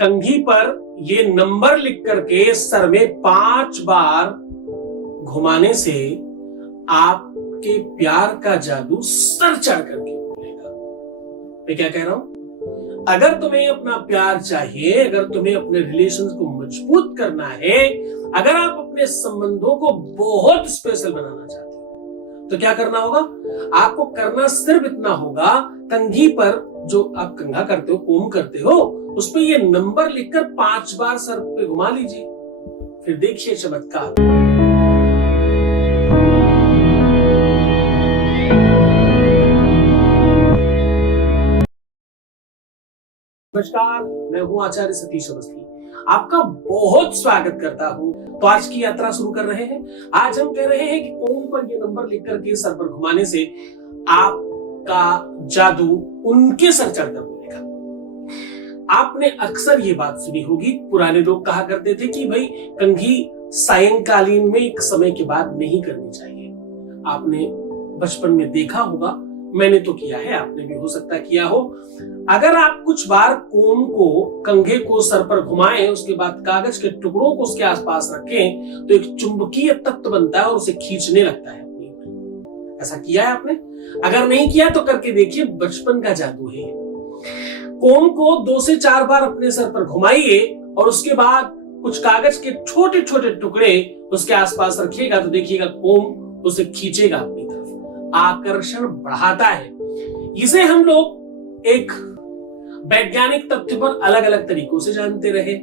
कंघी पर ये नंबर लिख करके सर में 5 बार घुमाने से आपके प्यार का जादू सर चढ़ करके खुलेगा। मैं क्या कह रहा हूं? अगर तुम्हें अपना प्यार चाहिए, अगर तुम्हें अपने रिलेशंस को मजबूत करना है, अगर आप अपने संबंधों को बहुत स्पेशल बनाना चाहते हो, तो क्या करना होगा? आपको करना सिर्फ इतना होगा, कंघी पर जो आप कंघा करते हो, कोम करते हो, उस पर ये नंबर लिखकर 5 बार सर पे घुमा लीजिए, फिर देखिए चमत्कार। नमस्कार, मैं हूं आचार्य सतीश अवस्थी, आपका बहुत स्वागत करता हूं। तो आज की यात्रा शुरू कर रहे हैं। आज हम कह रहे हैं कि कोम पर ये नंबर लिख करके सर पर घुमाने से आपका जादू उनके सर चढ़कर मिलेगा। आपने अक्सर ये बात सुनी होगी, पुराने लोग कहा करते थे कि भाई कंघी सायंकालीन में एक समय के बाद नहीं करनी चाहिए। आपने बचपन में देखा होगा, मैंने तो किया है, आपने भी हो सकता किया हो। अगर आप कुछ बार कोम को, कंघे को सर पर घुमाएं, उसके बाद कागज के टुकड़ों को उसके आसपास रखें, तो एक चुंबकीय तत्व बनता है और उसे खींचने लगता है अपनी ओर। ऐसा किया है आपने? अगर नहीं किया तो करके देखिए, बचपन का जादू है। कोम को 2 से 4 बार अपने सर पर घुमाइए और उसके बाद कुछ कागज के छोटे छोटे टुकड़े उसके आसपास रखिएगा, तो देखिएगा कोम उसे खींचेगा अपनी तरफ, आकर्षण बढ़ाता है। इसे हम लोग एक वैज्ञानिक तथ्य पर अलग अलग तरीकों से जानते रहे।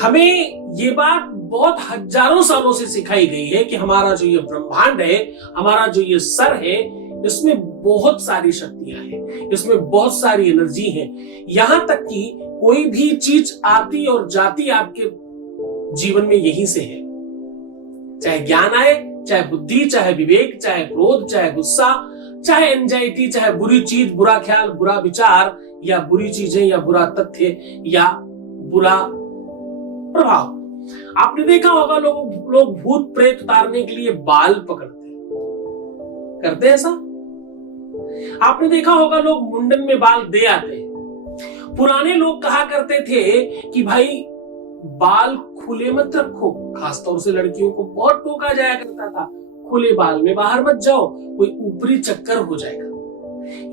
हमें ये बात बहुत हजारों सालों से सिखाई गई है कि हमारा जो ये ब्रह्मांड है, हमारा जो ये सर है, इसमें बहुत सारी शक्तियां हैं, इसमें बहुत सारी एनर्जी है। यहां तक कि कोई भी चीज आती और जाती आपके जीवन में यहीं से है। चाहे ज्ञान आए, चाहे बुद्धि, चाहे विवेक, चाहे क्रोध, चाहे गुस्सा, चाहे एंजाइटी, चाहे बुरी चीज, बुरा ख्याल, बुरा विचार, या बुरी चीजें, या बुरा तथ्य, या बुरा प्रभाव। आपने देखा होगा लोग भूत प्रेत उतारने के लिए बाल पकड़ते हैं, करते हैं ऐसा? आपने देखा होगा लोग मुंडन में बाल दे आते हैं। पुराने लोग कहा करते थे कि भाई बाल खुले मत रखो, खासतौर से लड़कियों को बहुत टोका जाया करता था, खुले बाल में बाहर मत जाओ, कोई ऊपरी चक्कर हो जाएगा।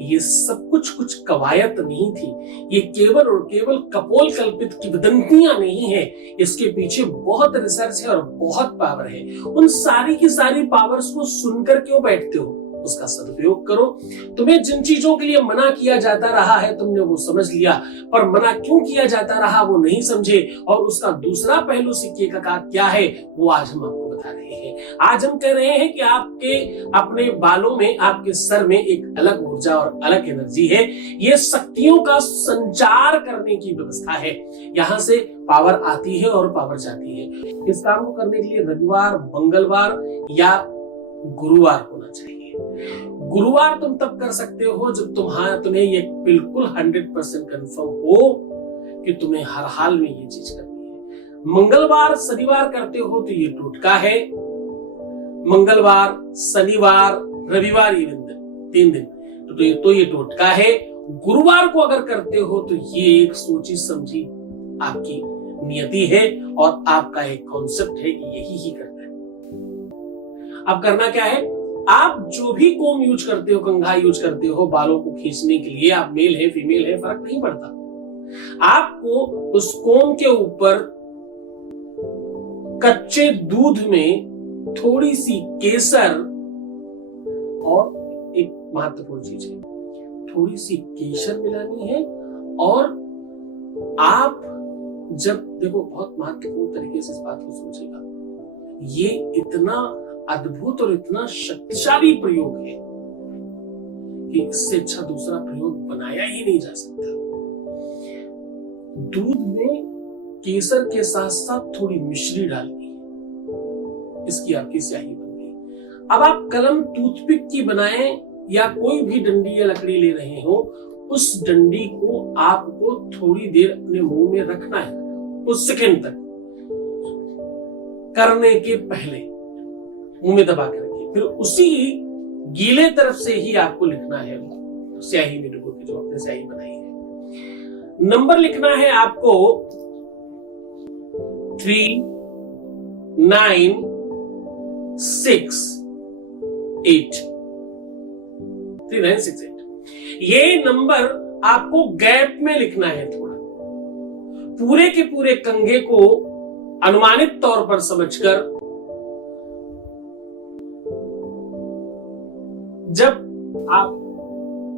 ये सब कुछ कवायत नहीं थी, ये केवल और केवल कपोल कल्पित किंवदंतियां नहीं है। इसके पीछे बहुत रिसर्च है और बहुत पावर है। उन सारी की सारी पावर्स को सुनकर क्यों बैठते हो? उसका सदुपयोग करो। तुम्हें जिन चीजों के लिए मना किया जाता रहा है, तुमने वो समझ लिया, पर मना क्यों किया जाता रहा वो नहीं समझे, और उसका दूसरा पहलू सिक्के का क्या है, वो आज हम आपको बता रहे हैं। आज हम कह रहे हैं कि आपके अपने बालों में, आपके सर में एक अलग ऊर्जा और अलग एनर्जी है। ये शक्तियों का संचार करने की व्यवस्था है। यहाँ से पावर आती है और पावर जाती है। इस काम को करने के लिए रविवार, मंगलवार या गुरुवार होना चाहिए। गुरुवार तुम तब कर सकते हो जब तुम्हें ये बिल्कुल 100% कंफर्म हो कि तुम्हें हर हाल में ये चीज करनी है। मंगलवार, शनिवार करते हो तो ये टोटका है। मंगलवार, शनिवार, रविवार, ये 3 दिन तो ये टोटका है। गुरुवार को अगर करते हो तो ये एक सोची समझी आपकी नियति है और आपका एक कॉन्सेप्ट है कि यही ही करना है। अब करना क्या है? आप जो भी कोम यूज करते हो, कंघा यूज करते हो बालों को खींचने के लिए, आप मेल है फीमेल है फर्क नहीं पड़ता। आपको उस कोम के ऊपर कच्चे दूध में थोड़ी सी केसर, और एक महत्वपूर्ण चीज है, थोड़ी सी केसर मिलानी है। और आप जब देखो, बहुत महत्वपूर्ण तरीके से इस बात को सोचेगा, ये इतना अद्भुत और इतना शक्तिशाली प्रयोग है कि इससे अच्छा दूसरा प्रयोग बनाया ही नहीं जा सकता। दूध में केसर के साथ साथ थोड़ी मिश्री डालनी है, इसकी आपकी स्याही बन गई। अब आप कलम टूथपिक की बनाएं या कोई भी डंडी या लकड़ी ले रहे हो, उस डंडी को आपको थोड़ी देर अपने मुंह में रखना है, कुछ सेकंड तक। करने के पहले मुंह में दबा के रखिए, फिर उसी गीले तरफ से ही आपको लिखना है स्याही में डुबो के, जो आपने स्याही बनाई है। नंबर लिखना है आपको 3968 3968। ये नंबर आपको गैप में लिखना है थोड़ा। पूरे के पूरे कंघे को अनुमानित तौर पर समझकर जब आप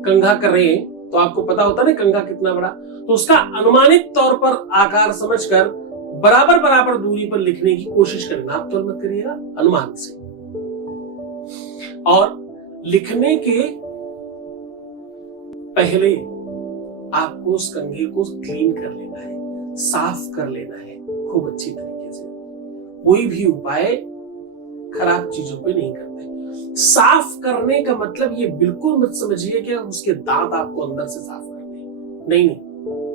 कंघा करें तो आपको पता होता है कंघा कितना बड़ा, तो उसका अनुमानित तौर पर आकार समझकर बराबर बराबर दूरी पर लिखने की कोशिश करना। आप तुरंत मत करिएगा, अनुमान से। और लिखने के पहले आपको उस कंघे को क्लीन कर लेना है, साफ कर लेना है खूब अच्छी तरीके से। कोई भी उपाय खराब चीजों पे नहीं करते। साफ करने का मतलब ये बिल्कुल मत समझिए कि उसके दांत आपको अंदर से साफ करने, नहीं,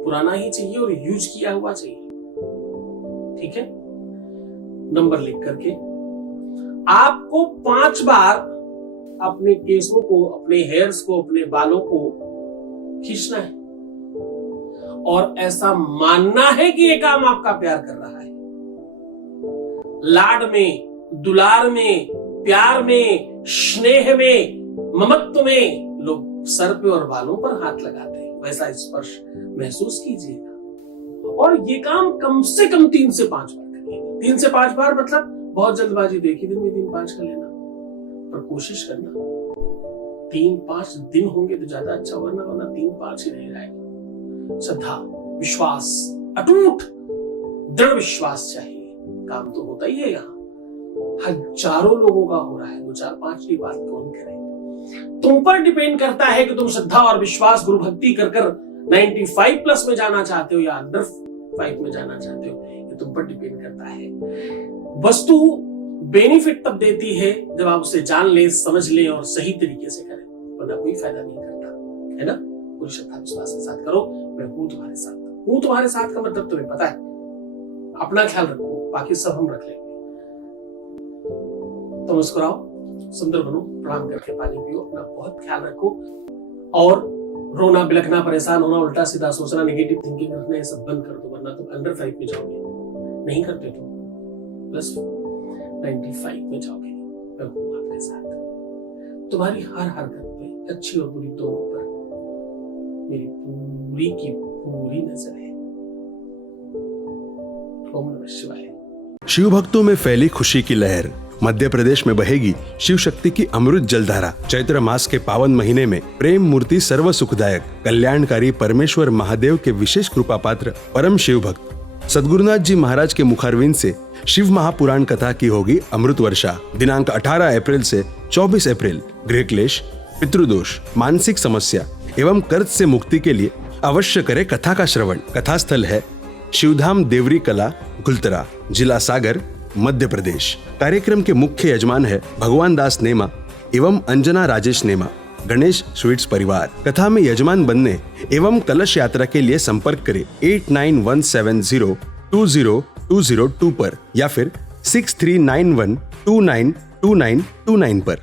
पुराना ही चाहिए और यूज किया हुआ चाहिए। ठीक है, नंबर लिख करके आपको 5 बार अपने केसों को, अपने हेयर्स को, अपने बालों को खींचना है और ऐसा मानना है कि ये काम आपका प्यार कर रहा है। लाड में, दुलार में, प्यार में, स्नेह में, ममत्व में लोग सर पे और बालों पर हाथ लगाते हैं, वैसा स्पर्श महसूस कीजिएगा। और ये काम कम से कम 3 से 5 बार करिएगा। 3 से 5 बार मतलब बहुत जल्दबाजी तो एक ही दिन में 3-5 कर लेना, पर कोशिश करना 3-5 दिन होंगे तो ज्यादा अच्छा, वरना 3-5 ही रह जाएगा। श्रद्धा, विश्वास, अटूट दृढ़ विश्वास चाहिए। काम तो होता ही है, यहाँ हजारों लोगों का हो रहा है, 2-4-5 की बात कौन करे। तुम पर डिपेंड करता है कि तुम श्रद्धा और विश्वास, गुरु भक्ति कर 95+ में जाना चाहते हो या अंडर 5 में जाना चाहते हो, ये तुम पर डिपेंड करता है। वस्तु बेनिफिट तब देती है जब आप उसे जान ले, समझ ले और सही तरीके से करें, वरना कोई फायदा नहीं करता, है ना। पूरी श्रद्धा विश्वास के साथ करो। मैं हूं तुम्हारे साथ। हूं तुम्हारे साथ का मतलब तुम्हें पता है। अपना ख्याल रखो, बाकी सब हम रख लेंगे। तो मुस्कुराओ, सुंदर बनो, प्रणाम करके पानी पियो, अपना बहुत ख्याल रखो। और रोना, बिलखना, परेशान होना, उल्टा सीधा सोचना, नेगेटिव थिंकिंग रखना, ये सब बंद कर दो, वरना तुम अंडर 5 में जाओगे। नहीं करते तो प्लस 95 में जाओगे। मैं हूं आपके साथ। तुम्हारी हर हरकत पे, अच्छी और बुरी दोनों पर, मेरी पूरी की पूरी नजर है। ओम नमः शिवाय। शिव भक्तों में फैली खुशी की लहर। मध्य प्रदेश में बहेगी शिव शक्ति की अमृत जलधारा। चैत्र मास के पावन महीने में प्रेम मूर्ति सर्व सुखदायक कल्याणकारी परमेश्वर महादेव के विशेष कृपा पात्र परम शिव भक्त सद्गुरुनाथ जी महाराज के मुखारविंद से शिव महापुराण कथा की होगी अमृत वर्षा। दिनांक 18 अप्रैल से 24 अप्रैल गृह क्लेश, पितृदोष, मानसिक समस्या एवं कर्ज से मुक्ति के लिए अवश्य करे कथा का श्रवण। कथा स्थल है शिवधाम देवरी कला, गुलतरा, जिला सागर, मध्य प्रदेश। कार्यक्रम के मुख्य यजमान है भगवान दास नेमा एवं अंजना राजेश नेमा, गणेश स्वीट्स परिवार। कथा में यजमान बनने एवं कलश यात्रा के लिए संपर्क करें 8917020202 पर या फिर 6391292929 पर।